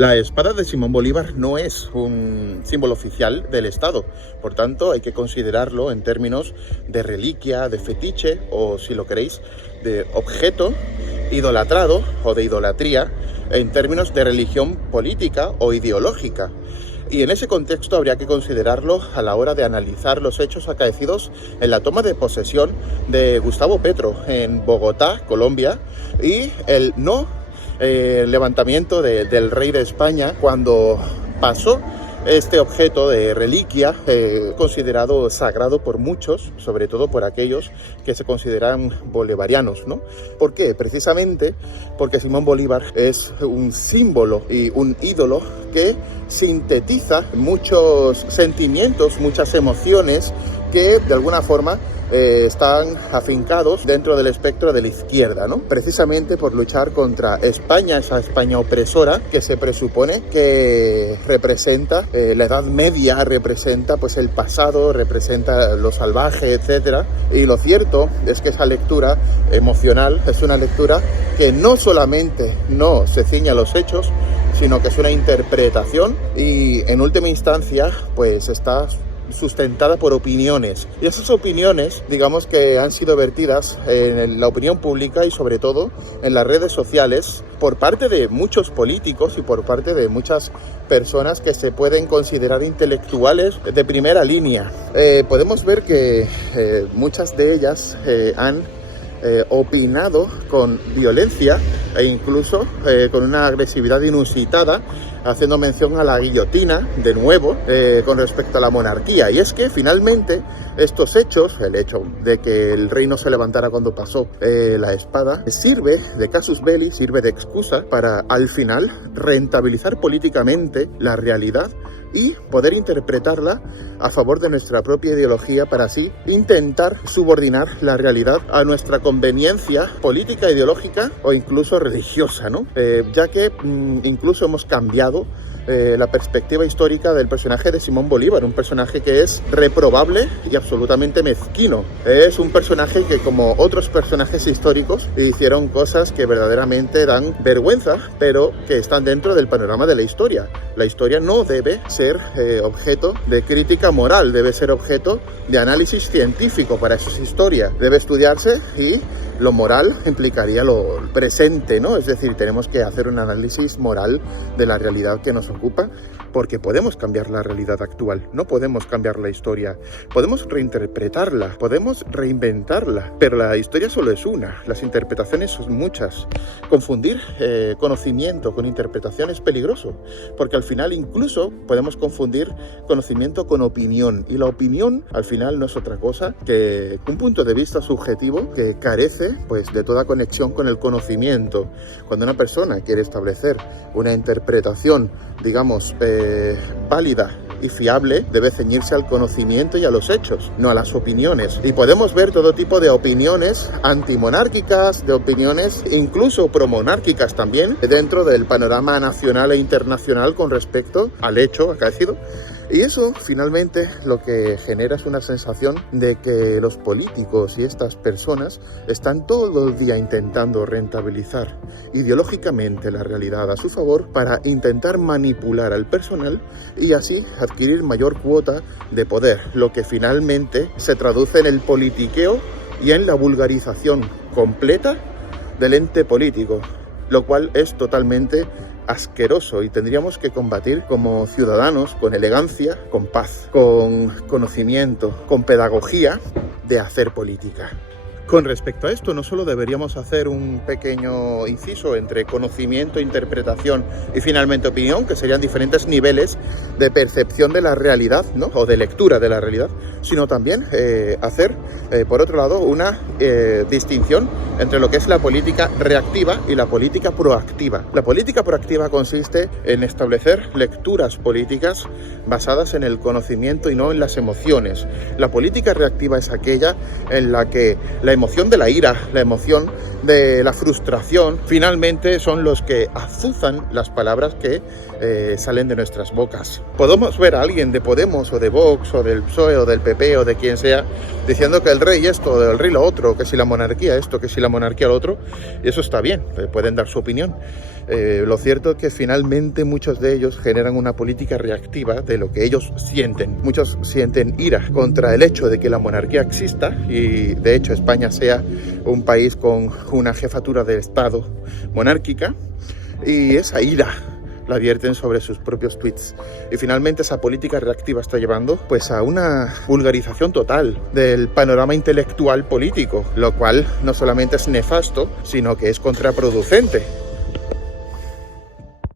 La espada de Simón Bolívar no es un símbolo oficial del Estado, por tanto hay que considerarlo en términos de reliquia, de fetiche o, si lo queréis, de objeto idolatrado o de idolatría en términos de religión política o ideológica. Y en ese contexto habría que considerarlo a la hora de analizar los hechos acaecidos en la toma de posesión de Gustavo Petro en Bogotá, Colombia, y el levantamiento del rey de España cuando pasó este objeto de reliquia considerado sagrado por muchos, sobre todo por aquellos que se consideran bolivarianos, ¿no? ¿Por qué? Precisamente porque Simón Bolívar es un símbolo y un ídolo que sintetiza muchos sentimientos, muchas emociones que de alguna forma están afincados dentro del espectro de la izquierda, ¿no? Precisamente por luchar contra España, esa España opresora que se presupone que representa la Edad Media, representa pues el pasado, representa lo salvaje, etcétera. Y lo cierto es que esa lectura emocional es una lectura que no solamente no se ciña a los hechos, sino que es una interpretación y en última instancia pues está sustentada por opiniones, y esas opiniones, digamos que han sido vertidas en la opinión pública y sobre todo en las redes sociales por parte de muchos políticos y por parte de muchas personas que se pueden considerar intelectuales de primera línea. Podemos ver que muchas de ellas han opinado con violencia e incluso con una agresividad inusitada, haciendo mención a la guillotina, de nuevo, con respecto a la monarquía. Y es que finalmente estos hechos, el hecho de que el rey no se levantara cuando pasó la espada, sirve de casus belli, sirve de excusa para al final rentabilizar políticamente la realidad y poder interpretarla a favor de nuestra propia ideología para así intentar subordinar la realidad a nuestra conveniencia política, ideológica o incluso religiosa, ¿no? Ya que incluso hemos cambiado la perspectiva histórica del personaje de Simón Bolívar, un personaje que es reprobable y absolutamente mezquino. Es un personaje que, como otros personajes históricos, hicieron cosas que verdaderamente dan vergüenza, pero que están dentro del panorama de la historia. La historia no debe ser objeto de crítica moral, debe ser objeto de análisis científico. Para eso es historia. Debe estudiarse y lo moral implicaría lo presente, ¿no? Es decir, tenemos que hacer un análisis moral de la realidad que nos ocupa, porque podemos cambiar la realidad actual, no podemos cambiar la historia, podemos reinterpretarla, podemos reinventarla, pero la historia solo es una, las interpretaciones son muchas. Confundir conocimiento con interpretación es peligroso, porque al final incluso podemos confundir conocimiento con opinión, y la opinión al final no es otra cosa que un punto de vista subjetivo que carece pues de toda conexión con el conocimiento. Cuando una persona quiere establecer una interpretación, digamos, válida y fiable, debe ceñirse al conocimiento y a los hechos, no a las opiniones. Y podemos ver todo tipo de opiniones antimonárquicas, de opiniones incluso promonárquicas también, dentro del panorama nacional e internacional con respecto al hecho acaecido. Y eso finalmente lo que genera es una sensación de que los políticos y estas personas están todo el día intentando rentabilizar ideológicamente la realidad a su favor para intentar manipular al personal y así adquirir mayor cuota de poder, lo que finalmente se traduce en el politiqueo y en la vulgarización completa del ente político, lo cual es totalmente asqueroso y tendríamos que combatir como ciudadanos con elegancia, con paz, con conocimiento, con pedagogía de hacer política. Con respecto a esto, no solo deberíamos hacer un pequeño inciso entre conocimiento, interpretación y finalmente opinión, que serían diferentes niveles de percepción de la realidad, ¿no? O de lectura de la realidad, sino también hacer, por otro lado, una distinción entre lo que es la política reactiva y la política proactiva. La política proactiva consiste en establecer lecturas políticas basadas en el conocimiento y no en las emociones. La política reactiva es aquella en la que la emoción de la ira, la emoción de la frustración, finalmente son los que azuzan las palabras que salen de nuestras bocas. Podemos ver a alguien de Podemos o de Vox o del PSOE o del PP PP o de quien sea, diciendo que el rey esto, el rey lo otro, que si la monarquía esto, que si la monarquía lo otro, y eso está bien, pueden dar su opinión. Lo cierto es que finalmente muchos de ellos generan una política reactiva de lo que ellos sienten. Muchos sienten ira contra el hecho de que la monarquía exista y de hecho España sea un país con una jefatura de Estado monárquica, y esa ira la vierten sobre sus propios tweets. Y finalmente esa política reactiva está llevando pues a una vulgarización total del panorama intelectual político, lo cual no solamente es nefasto, sino que es contraproducente.